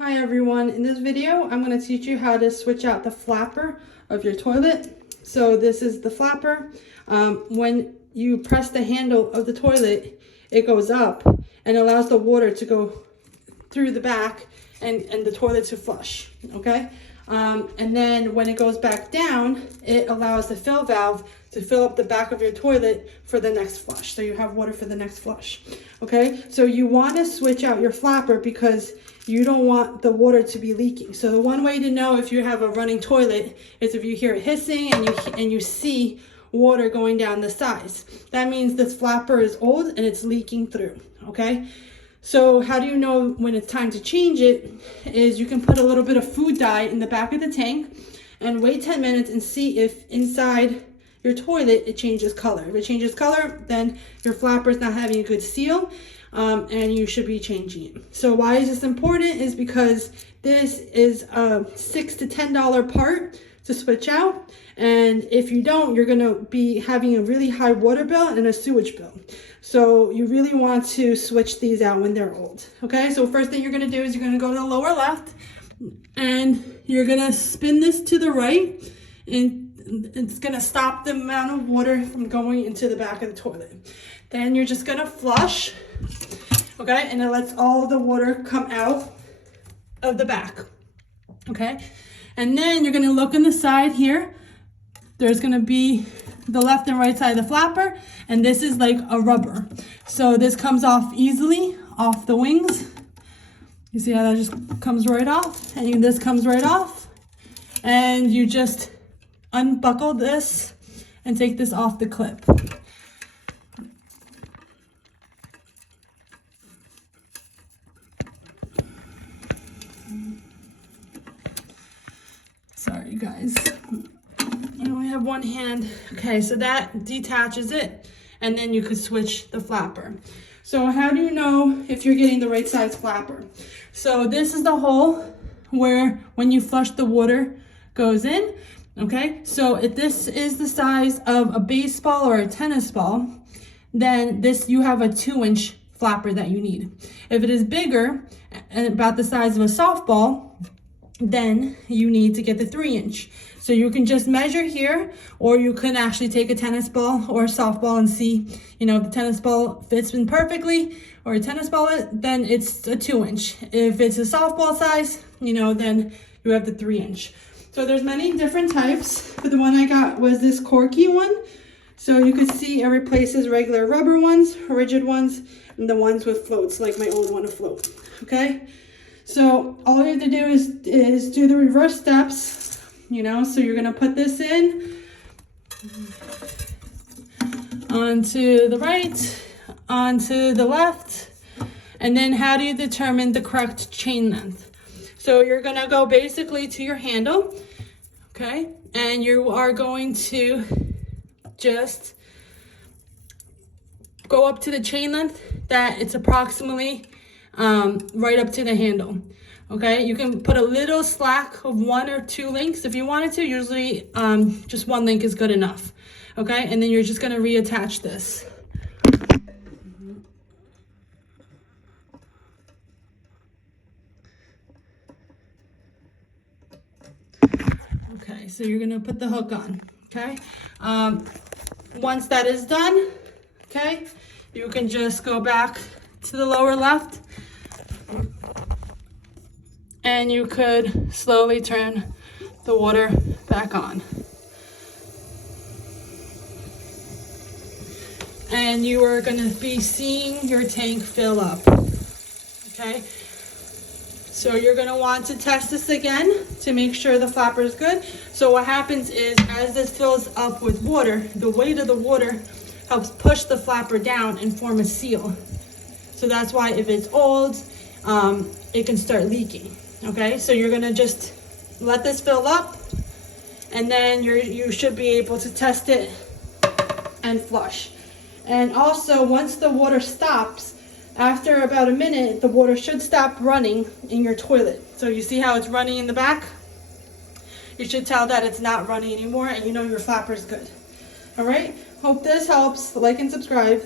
Hi everyone, in this video I'm going to teach you how to switch out the flapper of your toilet. So this is the flapper. When you press the handle of the toilet, it goes up and allows the water to go through the back and the toilet to flush, okay? And then when it goes back down, it allows the fill valve to fill up the back of your toilet for the next flush. So you have water for the next flush, okay? So you want to switch out your flapper because you don't want the water to be leaking. So the one way to know if you have a running toilet is if you hear it hissing and you see water going down the sides. That means this flapper is old and it's leaking through, okay? So how do you know when it's time to change it is you can put a little bit of food dye in the back of the tank and wait 10 minutes and see if inside your toilet it changes color. If it changes color, then your flapper is not having a good seal and you should be changing it. So why is this important is because this is a $6 to $10 part to switch out, and if you don't, you're going to be having a really high water bill and a sewage bill. So you really want to switch these out when they're old. Okay, so first thing you're going to do is you're going to go to the lower left and you're going to spin this to the right, and it's going to stop the amount of water from going into the back of the toilet. Then you're just going to flush, okay, and it lets all the water come out of the back, okay? And then you're going to look on the side here. There's going to be the left and right side of the flapper, and this is like a rubber. So this comes off easily off the wings. You see how that just comes right off? And this comes right off. And you just unbuckle this and take this off the clip. Sorry guys, I only have one hand. Okay, so that detaches it, and then you could switch the flapper. So how do you know if you're getting the right size flapper? So this is the hole where when you flush the water goes in, okay? So if this is the size of a baseball or a tennis ball, then you have a 2-inch flapper that you need. If it is bigger, and about the size of a softball, then you need to get the 3-inch. So you can just measure here, or you can actually take a tennis ball or a softball and see, if the tennis ball fits in perfectly, or a tennis ball, then it's a 2-inch. If it's a softball size, then you have the 3-inch. So there's many different types, but the one I got was this corky one. So you can see it replaces regular rubber ones, rigid ones, and the ones with floats, like my old one with float, okay? So all you have to do is do the reverse steps, so you're gonna put this in onto the right, onto the left, and then how do you determine the correct chain length? So you're gonna go basically to your handle, okay? And you are going to just go up to the chain length that it's approximately right up to the handle, okay? You can put a little slack of 1 or 2 links if you wanted to. Usually just 1 link is good enough, okay? And then you're just gonna reattach this. Okay, so you're gonna put the hook on, okay? Once that is done, okay, you can just go back to the lower left, and you could slowly turn the water back on. And you are gonna be seeing your tank fill up, okay? So you're gonna want to test this again to make sure the flapper is good. So what happens is as this fills up with water, the weight of the water helps push the flapper down and form a seal. So that's why if it's old, it can start leaking, okay? So you're gonna just let this fill up, and then you should be able to test it and flush. And also, once the water stops, after about a minute, the water should stop running in your toilet. So you see how it's running in the back? You should tell that it's not running anymore, and your flapper is good. All right, hope this helps. Like and subscribe.